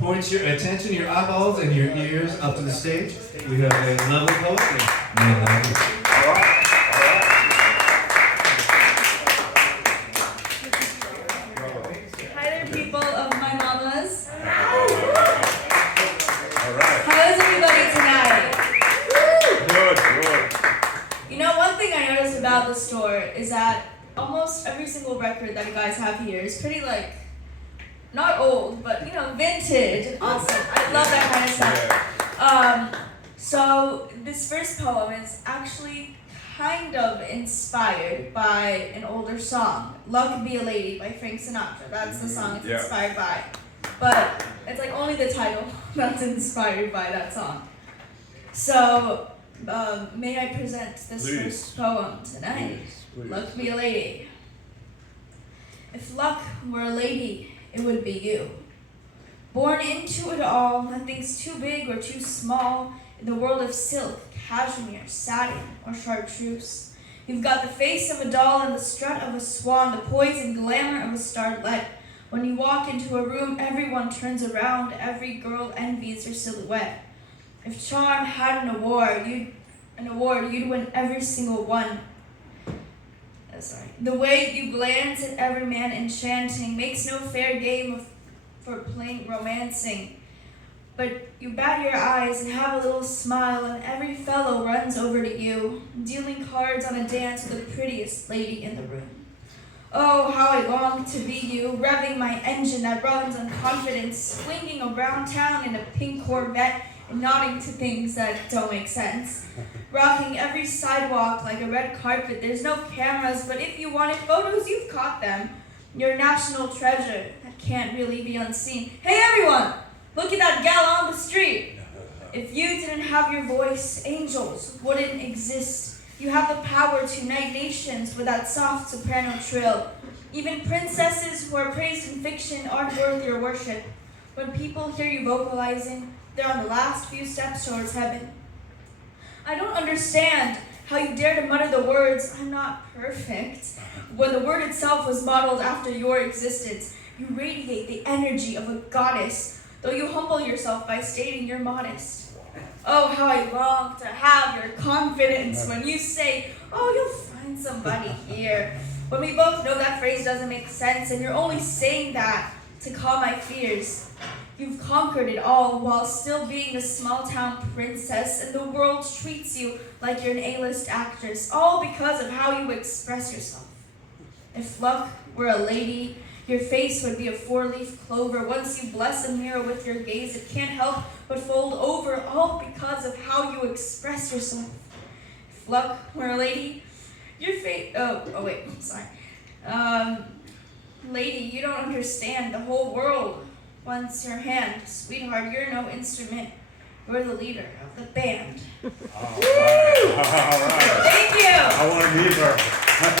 Point your attention, your eyeballs, and your ears up to the stage. We have a lovely poet. And All right. Hi there, people of my mamas. All right. How is everybody tonight? Good. You know, one thing I noticed about the store is that almost every single record that you guys have here is pretty, like, not old, but, you know, vintage. Awesome. I love that kind of stuff. So this first poem is actually kind of inspired by an older song, Luck Be a Lady by Frank Sinatra. That's the song it's inspired by. But it's like only the title that's inspired by that song. So may I present this first poem tonight? Please. Luck Be a Lady. If luck were a lady, it would be you. Born into it all, nothing's too big or too small. In the world of silk, cashmere, satin, or chartreuse, you've got the face of a doll and the strut of a swan, the poise and glamour of a starlet. When you walk into a room, everyone turns around, every girl envies your silhouette. If charm had an award, you'd win every single one. The way you glance at every man enchanting makes no fair game for plain romancing. But you bat your eyes and have a little smile, and every fellow runs over to you, dealing cards on a dance with the prettiest lady in the room. Oh, how I long to be you, revving my engine that runs on confidence, swinging around town in a pink Corvette and nodding to things that don't make sense. Rocking every sidewalk like a red carpet. There's no cameras, but if you wanted photos, you've caught them. You're a national treasure that can't really be unseen. Hey everyone! Look at that gal on the street. If you didn't have your voice, angels wouldn't exist. You have the power to unite nations with that soft soprano trill. Even princesses who are praised in fiction aren't worth your worship. When people hear you vocalizing, they're on the last few steps towards heaven. I don't understand how you dare to mutter the words, "I'm not perfect," when the word itself was modeled after your existence. You radiate the energy of a goddess, though you humble yourself by stating you're modest. Oh, how I long to have your confidence when you say, "Oh, you'll find somebody here." When we both know that phrase doesn't make sense and you're only saying that to calm my fears. You've conquered it all while still being a small-town princess, and the world treats you like you're an A-list actress, all because of how you express yourself. If luck were a lady, your face would be a four-leaf clover. Once you bless a mirror with your gaze, it can't help but fold over, all because of how you express yourself. If luck were a lady, your face... Lady, you don't understand. The whole world wants your hand. Sweetheart, you're no instrument. You're the leader of the band. All right. Thank you! I want to meet her.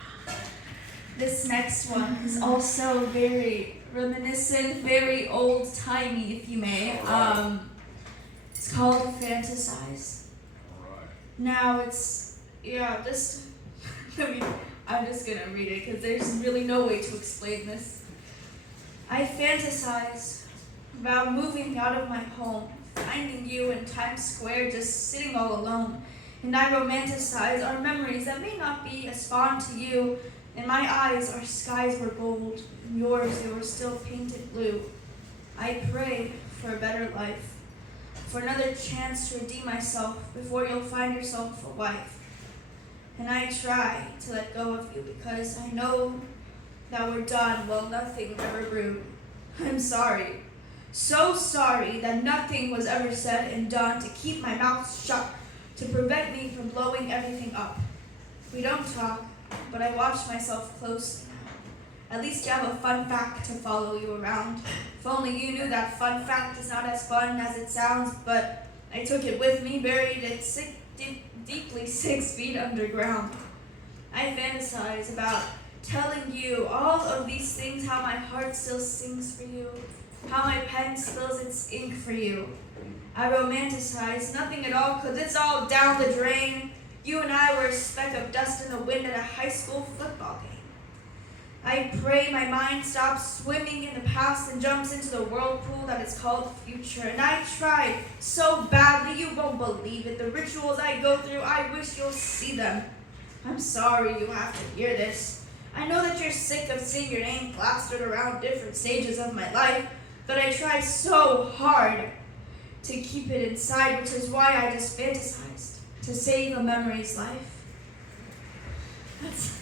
This next one is also very reminiscent, very old-timey, if you may. It's called Fantasize. Now I'm just gonna read it because there's really no way to explain this. I fantasize about moving out of my home, finding you in Times Square just sitting all alone. And I romanticize our memories that may not be as fond to you. In my eyes, our skies were gold. In yours, they were still painted blue. I pray for a better life, for another chance to redeem myself before you'll find yourself a wife. And I try to let go of you because I know that we're done while nothing ever grew. I'm sorry, so sorry that nothing was ever said and done to keep my mouth shut, to prevent me from blowing everything up. We don't talk, but I watch myself closely now. At least you have a fun fact to follow you around. If only you knew that fun fact is not as fun as it sounds, but I took it with me, buried it deeply 6 feet underground. I fantasize about telling you all of these things, how my heart still sings for you, how my pen spills its ink for you. I romanticize nothing at all, 'cause it's all down the drain. You and I were a speck of dust in the wind at a high school football game. I pray my mind stops swimming in the past and jumps into the whirlpool that is called future. And I tried so badly, you won't believe it. The rituals I go through, I wish you'll see them. I'm sorry you have to hear this. I know that you're sick of seeing your name plastered around different stages of my life, but I try so hard to keep it inside, which is why I just fantasized to save a memory's life. That's